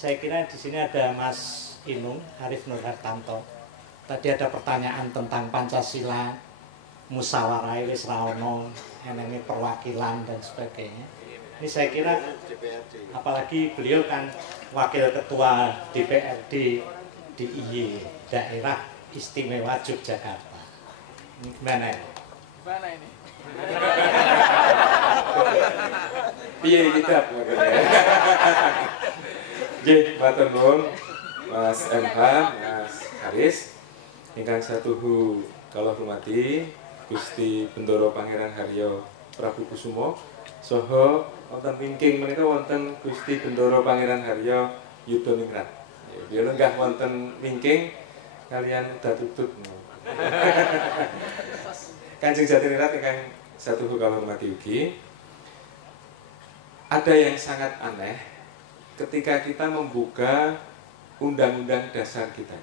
Saya kira di sini ada Mas Inung, Arif Nur Hartanto. Tadi ada pertanyaan tentang Pancasila, musyawarah wis ra ono, enenge perwakilan dan sebagainya. Ini saya kira apalagi beliau kan wakil ketua DPRD DIY Daerah Istimewa Yogyakarta. Ini gimana ya? Gimana ini? Iya kita Nggih, matur nuwun Mas MH, Mas Haris. Ingkang satuhu kula hormati Gusti Bendoro Pangeran Haryo Prabu Kusumo saha wonten wingking menika wonten Gusti Bendoro Pangeran Haryo Yudhaningrat. Ya lenggah wonten wingking kalian Datutut. Kanjeng Jatiningrat ingkang satuhun kawula hormati ugi, ada yang sangat aneh ketika kita membuka Undang-Undang Dasar kita.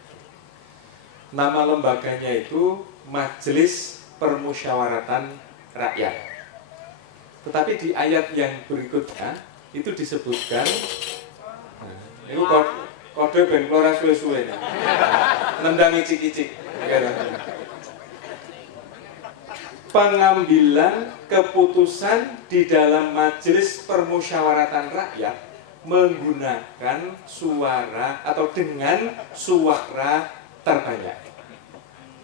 Nama lembaganya itu Majelis Permusyawaratan Rakyat. Tetapi di ayat yang berikutnya itu disebutkan, itu kode ben ora suwe-suwe. Nendang icik-icik. Pengambilan keputusan di dalam Majelis Permusyawaratan Rakyat menggunakan suara atau dengan suara terbanyak.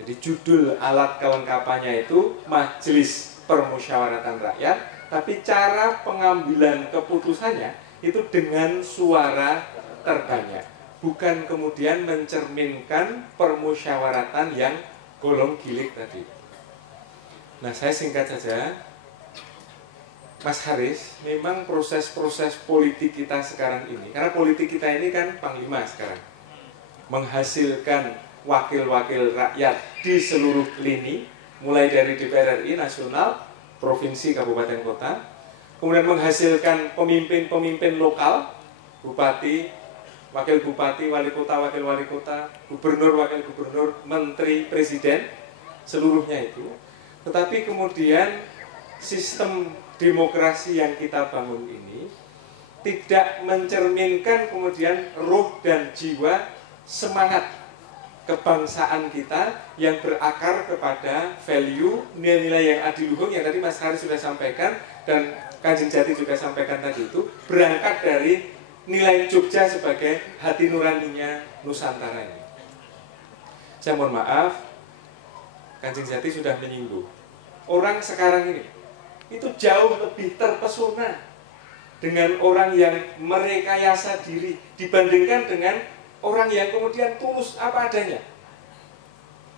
Jadi judul alat kelengkapannya itu Majelis Permusyawaratan Rakyat, tapi cara pengambilan keputusannya itu dengan suara terbanyak, bukan kemudian mencerminkan permusyawaratan yang golong gilik tadi. Nah, saya singkat saja, Mas Haris, memang proses-proses politik kita sekarang ini, karena politik kita ini kan panglima sekarang, menghasilkan wakil-wakil rakyat di seluruh lini, mulai dari DPR RI nasional, provinsi, kabupaten, kota, kemudian menghasilkan pemimpin-pemimpin lokal, bupati, wakil bupati, wali kota, wakil wali kota, gubernur, wakil gubernur, menteri, presiden, seluruhnya itu. Tetapi kemudian sistem demokrasi yang kita bangun ini tidak mencerminkan kemudian ruh dan jiwa semangat kebangsaan kita yang berakar kepada value, nilai-nilai yang adiluhung yang tadi Mas Haris sudah sampaikan dan Kanjeng Jati juga sampaikan tadi itu, berangkat dari nilai Jogja sebagai hati nuraninya Nusantara ini. Saya mohon maaf, Kanjeng Jati sudah menyinggung. Orang sekarang ini itu jauh lebih terpesona dengan orang yang merekayasa diri dibandingkan dengan orang yang kemudian tulus apa adanya.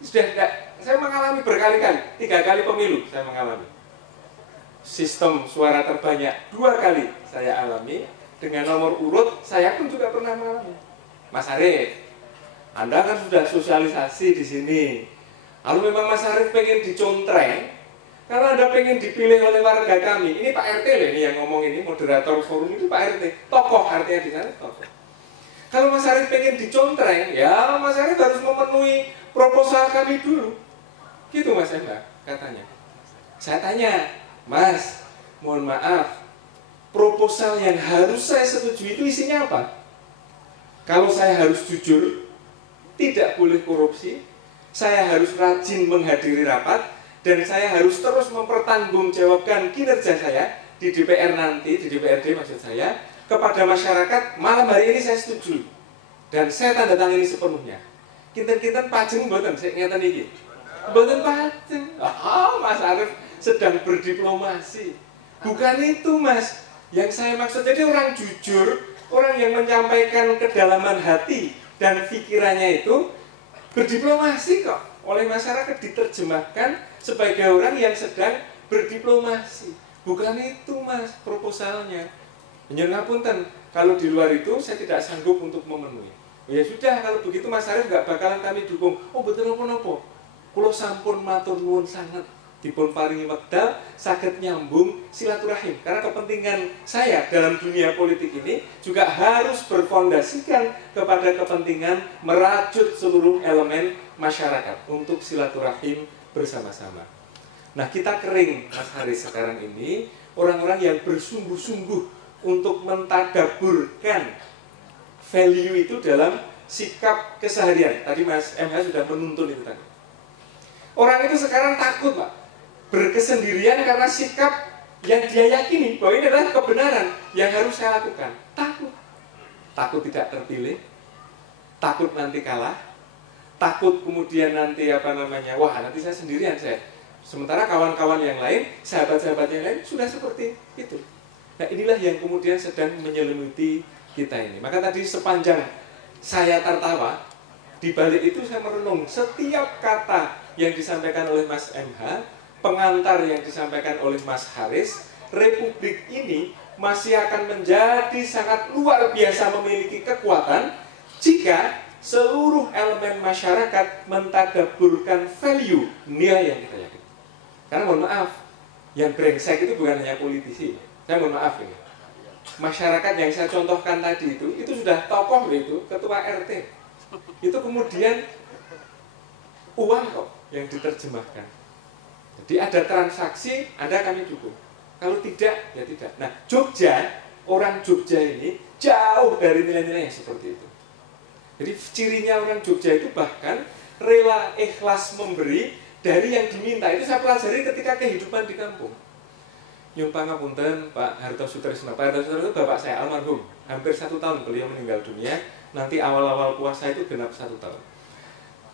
Sudah enggak, saya mengalami berkali-kali, 3 kali pemilu saya mengalami. Sistem suara terbanyak 2 kali saya alami, dengan nomor urut saya pun juga pernah mengalami. Mas Arif, Anda kan sudah sosialisasi di sini. Lalu memang Mas Arif pengen dicontreng, karena Anda pengen dipilih oleh warga kami. Ini Pak RT loh, ini yang ngomong ini, moderator forum itu Pak RT. Tokoh artinya di sana, tokoh. Kalau Mas Arif pengen dicontreng, ya Mas Arif harus memenuhi proposal kami dulu. Gitu Mas Enda, katanya. Saya tanya, Mas, mohon maaf, proposal yang harus saya setujui itu isinya apa? Kalau saya harus jujur, tidak boleh korupsi, saya harus rajin menghadiri rapat, dan saya harus terus mempertanggungjawabkan kinerja saya di DPR nanti, di DPRD maksud saya, kepada masyarakat. Malam hari ini saya setuju dan saya tanda tangan ini sepenuhnya. Kinten-kinten pajeng mboten, saya ngeten iki. Mboten pajeng. Mas Arif sedang berdiplomasi. Bukan itu, Mas. Yang saya maksud jadi orang jujur, orang yang menyampaikan kedalaman hati dan pikirannya itu berdiplomasi kok. Oleh masyarakat diterjemahkan sebagai orang yang sedang berdiplomasi. Bukan itu, Mas, proposalnya. Nyuwun ngapunten, kalau di luar itu saya tidak sanggup untuk memenuhi. Ya sudah, kalau begitu Mas Arif nggak bakalan kami dukung. Oh betul apa-apa. Kula sampun matur nuwun sanget dipun paringi wekdal saged nyambung silaturahim. Karena kepentingan saya dalam dunia politik ini juga harus berfondasikan kepada kepentingan merajut seluruh elemen masyarakat untuk silaturahim bersama-sama. Nah, kita kering Mas Haris sekarang ini orang-orang yang bersungguh-sungguh untuk mentadaburkan value itu dalam sikap keseharian. Tadi Mas MH sudah menuntun itu tadi. Orang itu sekarang takut, Pak, berkesendirian karena sikap yang dia yakini bahwa ini adalah kebenaran yang harus saya lakukan. Takut tidak terpilih, takut nanti kalah, takut kemudian nanti wah nanti saya sendirian saya. Sementara kawan-kawan yang lain, sahabat-sahabat yang lain sudah seperti itu. Nah, inilah yang kemudian sedang menyelimuti kita ini. Maka tadi sepanjang saya tertawa, di balik itu saya merenung setiap kata yang disampaikan oleh Mas MH, pengantar yang disampaikan oleh Mas Haris, Republik ini masih akan menjadi sangat luar biasa memiliki kekuatan jika seluruh elemen masyarakat mentadaburkan value, nilai yang kita yakini. Karena mohon maaf, yang brengsek itu bukan hanya politisi. Saya mohon maaf ini. Masyarakat yang saya contohkan tadi itu sudah tokoh itu, ketua RT. Itu kemudian uang kok yang diterjemahkan. Jadi ada transaksi, ada kami dukung. Kalau tidak, ya tidak. Nah, Jogja, orang Jogja ini jauh dari nilai-nilai yang seperti itu. Jadi cirinya orang Jogja itu bahkan rela ikhlas memberi dari yang diminta. Itu saya pelajari ketika kehidupan di kampung. Nyuwun pangapunten Pak Harto Sutrisno. Pak Harto Sutrisno itu bapak saya almarhum. Hampir 1 tahun beliau meninggal dunia. Nanti awal-awal puasa itu genap 1 tahun.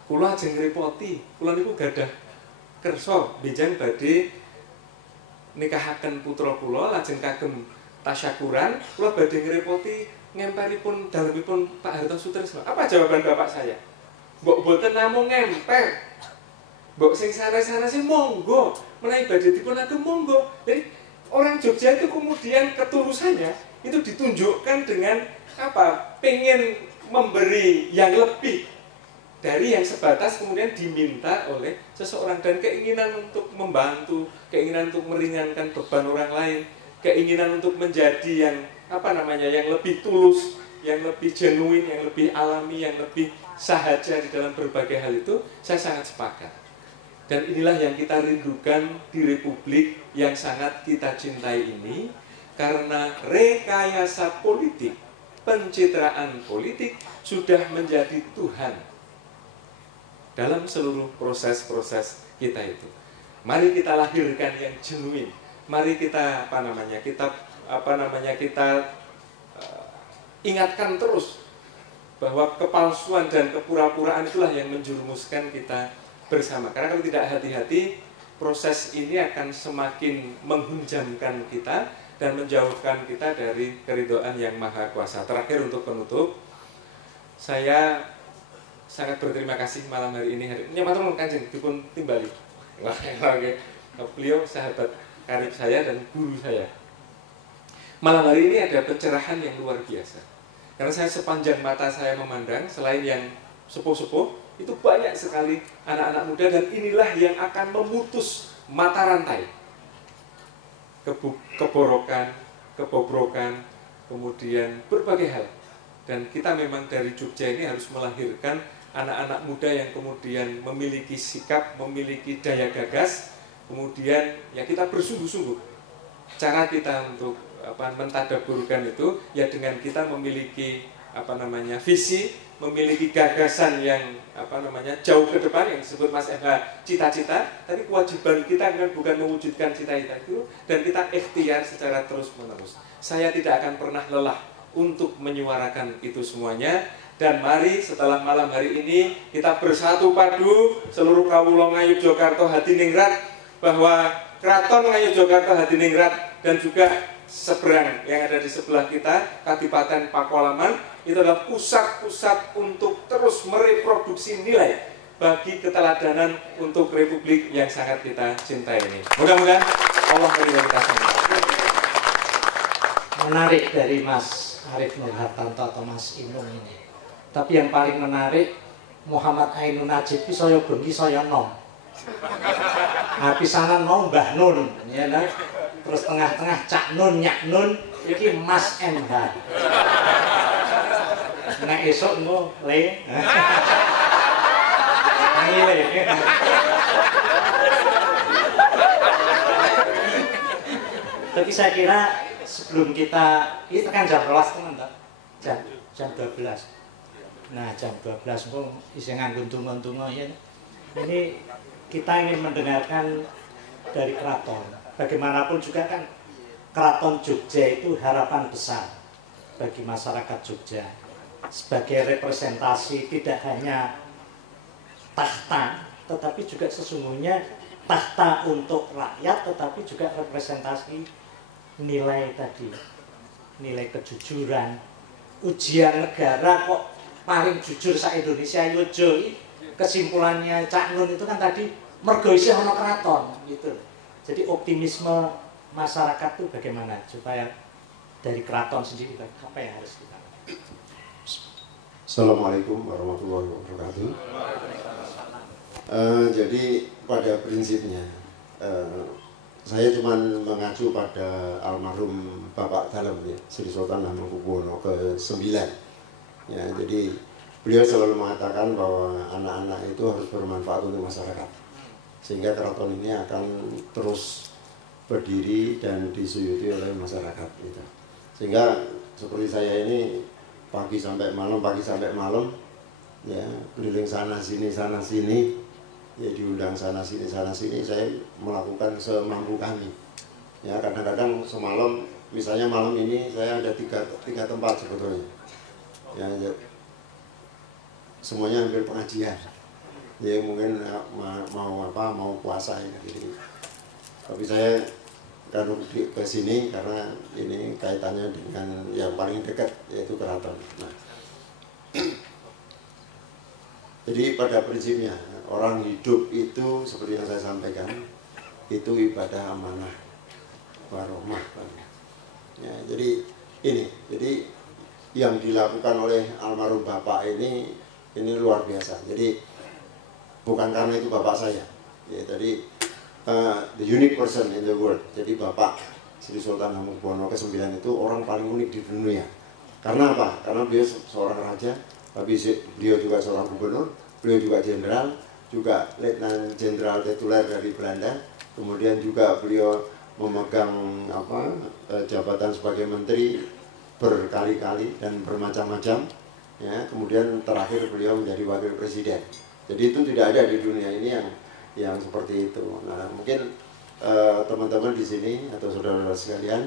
Kula ajeng ngrepoti, kula niku gadah kersa benjang badhe nikahaken putra kula lajeng kagem tasyakuran, kula badhe ngrepoti ngempelipun dalemipun Pak Harto Sutrisno. Apa jawaban bapak saya? Mbok boten namung ngemper. Mbok sing sanes-sanes monggo, menawi badhe dipun agem monggo. Jadi orang Jogja itu kemudian ketulusannya itu ditunjukkan dengan apa? Pengen memberi yang lebih dari yang sebatas kemudian diminta oleh seseorang, dan keinginan untuk membantu, keinginan untuk meringankan beban orang lain, keinginan untuk menjadi yang yang lebih tulus, yang lebih genuine, yang lebih alami, yang lebih sahaja di dalam berbagai hal itu, saya sangat sepakat. Dan inilah yang kita rindukan di Republik yang sangat kita cintai ini, karena rekayasa politik, pencitraan politik sudah menjadi Tuhan dalam seluruh proses-proses kita itu. Mari kita lahirkan yang genuine. Mari kita ingatkan terus bahwa kepalsuan dan kepura-puraan itulah yang menjerumuskan kita bersama. Karena kalau tidak hati-hati, proses ini akan semakin menghunjamkan kita dan menjauhkan kita dari keridhaan yang maha kuasa. Terakhir untuk penutup, saya sangat berterima kasih malam hari ini. Nyamatur Kanjeng dipun timbali. Beliau sahabat karib saya dan guru saya. Malam hari ini ada pencerahan yang luar biasa. Karena saya sepanjang mata saya memandang, selain yang sepuh-sepuh, itu banyak sekali anak-anak muda, dan inilah yang akan memutus mata rantai keborokan, kebobrokan, kemudian berbagai hal. Dan kita memang dari Jogja ini harus melahirkan anak-anak muda yang kemudian memiliki sikap, memiliki daya gagas, kemudian ya kita bersungguh-sungguh. Cara kita untuk mentadaburkan itu ya dengan kita memiliki visi, memiliki gagasan yang jauh ke depan, yang disebut Mas FH cita-cita. Tapi kewajiban kita kan bukan mewujudkan cita-cita itu, dan kita ikhtiar secara terus-menerus. Saya tidak akan pernah lelah untuk menyuarakan itu semuanya. Dan mari setelah malam hari ini kita bersatu padu seluruh kawula Ngayogyakarta Hadiningrat, bahwa Kraton Ngayogyakarta Hadiningrat dan juga seberang yang ada di sebelah kita, Kadipaten Pakualaman, itu adalah pusat-pusat untuk terus mereproduksi nilai bagi keteladanan untuk Republik yang sangat kita cintai ini. Mudah-mudahan Allah meridhai kita semua. Menarik dari Mas Arif Nur Hartanto atau Mas Inung ini. Tapi yang paling menarik, Muhammad Ainun Najib ki saya bengi saya nom. Pisanan nom Mbah Nun, ya nah. Terus tengah-tengah Cak Nun, Nyak Nun, iki Mas MH. Nek esuk engko le. Ngile. Tapi saya kira sebelum kita ini tekan jam 12 teman tak? Jam 12. Nah, jam 12 engko isih nganggo donga-donga ya. Ini kita ingin mendengarkan dari keraton. Bagaimanapun juga kan Keraton Jogja itu harapan besar bagi masyarakat Jogja sebagai representasi tidak hanya tahta, tetapi juga sesungguhnya tahta untuk rakyat, tetapi juga representasi nilai tadi, nilai kejujuran. Ujian negara kok paling jujur sa Indonesia yojo. Kesimpulannya Cak Nun itu kan tadi mergo isih ana keraton gitu. Jadi optimisme masyarakat tuh bagaimana supaya dari keraton sendiri apa yang harus kita lakukan? Assalamualaikum warahmatullahi wabarakatuh. Jadi pada prinsipnya saya cuma mengacu pada almarhum Bapak Dalem ya, Sri Sultan Hamengkubuwono ke-9. Ya, jadi beliau selalu mengatakan bahwa anak-anak itu harus bermanfaat untuk masyarakat, sehingga keraton ini akan terus berdiri dan disuyuti oleh masyarakat gitu. Sehingga seperti saya ini pagi sampai malam ya, keliling sana sini ya, diundang sana sini saya melakukan semampu kami ya. Kadang-kadang semalam, misalnya malam ini saya ada tiga tempat sebetulnya ya, semuanya hampir pengajian ya, mungkin mau puasa ya. Jadi tapi saya kan ke sini karena ini kaitannya dengan yang paling dekat, yaitu keraton. Nah, jadi pada prinsipnya orang hidup itu seperti yang saya sampaikan, itu ibadah amanah warahmah. Ya, jadi yang dilakukan oleh almarhum Bapak ini luar biasa. Jadi bukan karena itu Bapak saya, ya, tadi the unique person in the world. Jadi Bapak Sri Sultan Hamengkubuwono ke-9 itu orang paling unik di dunia. Karena apa? Karena beliau seorang raja, tapi beliau juga seorang gubernur, beliau juga jenderal, juga letnan jenderal tituler dari Belanda. Kemudian juga beliau memegang jabatan sebagai menteri berkali-kali dan bermacam-macam. Ya, kemudian terakhir beliau menjadi wakil presiden. Jadi itu tidak ada di dunia ini yang seperti itu. Nah, mungkin teman-teman di sini atau saudara-saudara sekalian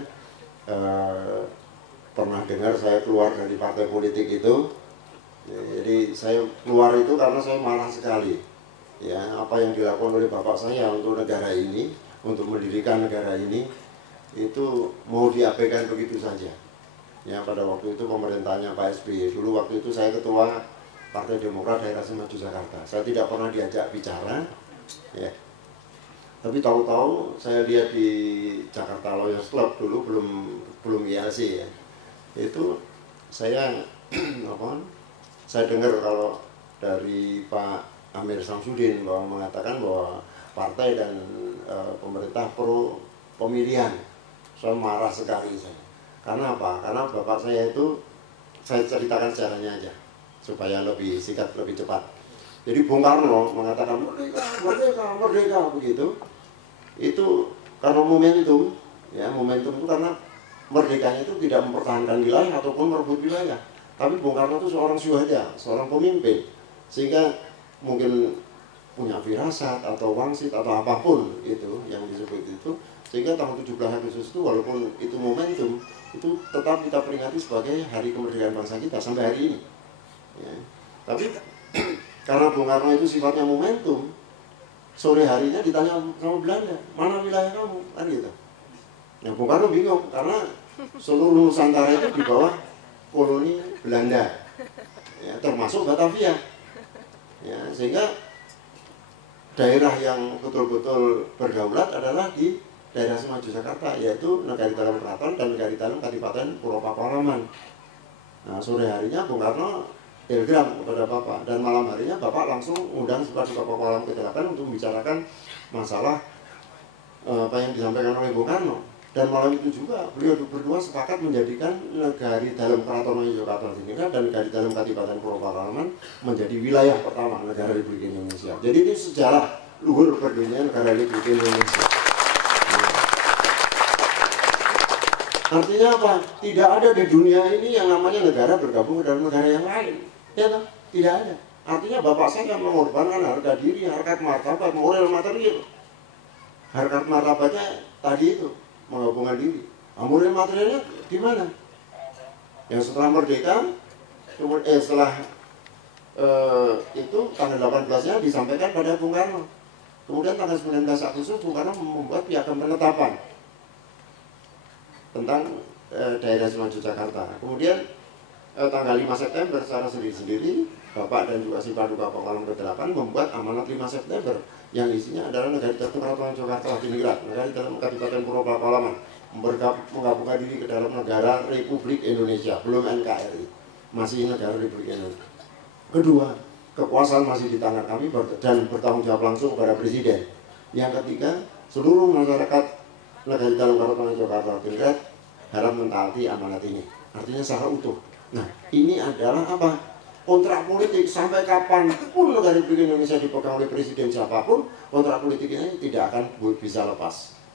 pernah dengar saya keluar dari partai politik itu. Ya, jadi saya keluar itu karena saya marah sekali. Ya, apa yang dilakukan oleh bapak saya untuk negara ini, untuk mendirikan negara ini, itu mau diabaikan begitu saja. Ya, pada waktu itu pemerintahnya Pak SBY. Dulu waktu itu saya ketua Partai Demokrat Daerah Maju Jakarta. Saya tidak pernah diajak bicara. Ya. Tapi tahu-tahu saya lihat di Jakarta Lawyers Club, dulu belum ILC ya. Itu saya saya dengar kalau dari Pak Amir Samsudin bahwa mengatakan bahwa partai dan pemerintah pro pemilihan. Saya marah sekali saya. Karena apa? Karena bapak saya itu, saya ceritakan sejarahnya aja supaya lebih singkat, lebih cepat. Jadi Bung Karno mengatakan merdeka begitu. Itu karena momentum, ya, momentum itu karena merdekanya itu tidak mempertahankan wilayah ataupun merebut wilayah. Tapi Bung Karno itu seorang syuhada, seorang pemimpin, sehingga mungkin punya firasat atau wangsit atau apapun itu yang disebut itu, sehingga tanggal 17 Agustus itu walaupun itu momentum, itu tetap kita peringati sebagai hari kemerdekaan bangsa kita sampai hari ini. Ya. Tapi karena Bung Karno itu sifatnya momentum, sore harinya ditanya sama Belanda, mana wilayah kamu? Kan gitu. Nah, Bung Karno bingung karena seluruh Nusantara itu di bawah koloni Belanda, ya, termasuk Batavia. Ya, sehingga daerah yang betul-betul berdaulat adalah di daerah Maju Jakarta, yaitu Negari Dalam Keraton dan Negari Dalam Kadipaten Puro Pakualaman. Nah, sore harinya Bung Karno telegram kepada Bapak, dan malam harinya Bapak langsung undang Pak Pakualaman ke-8 untuk membicarakan masalah apa yang disampaikan oleh Bung Karno. Dan malam itu juga beliau berdua sepakat menjadikan Negari Dalam Keraton Yogyakarta Tinggiran dan Negari Dalam Kadipaten Puro Pakualaman menjadi wilayah pertama negara Republik Indonesia. Jadi itu sejarah luhur berdirinya negara Republik Indonesia. Artinya apa? Tidak ada di dunia ini yang namanya negara bergabung ke dalam negara yang lain. Ya toh? Tidak ada. Artinya bapak saya mengorbankan harga diri, harkat martabat, moral material. Harkat martabatnya tadi itu menggabungkan diri. Moral materialnya di mana? Yang setelah merdeka, setelah itu tanggal 18-nya disampaikan pada Bung Karno. Kemudian tanggal 19 Agustus Bung Karno membuat piagam penetapan tentang daerah Maju Jakarta. Kemudian tanggal 5 September secara sendiri-sendiri Bapak dan juga si Paduka Pakualaman ke-8 membuat amanat 5 September yang isinya adalah negara dalam Keraton Yogyakarta Hadiningrat, negara dalam Kabupaten Purwokerto, menggabungkan diri ke dalam negara Republik Indonesia, belum NKRI, masih negara Republik Indonesia. Kedua, kekuasaan masih di tangan kami dan bertanggung jawab langsung kepada Presiden. Yang ketiga, seluruh masyarakat negara dalam Keraton Yogyakarta Hadiningrat harap mentaati amanat ini. Artinya secara utuh. Nah, ini adalah apa? Kontrak politik sampai kapanpun negara Republik Indonesia dipegang oleh presiden siapapun, kontrak politik ini tidak akan bisa lepas.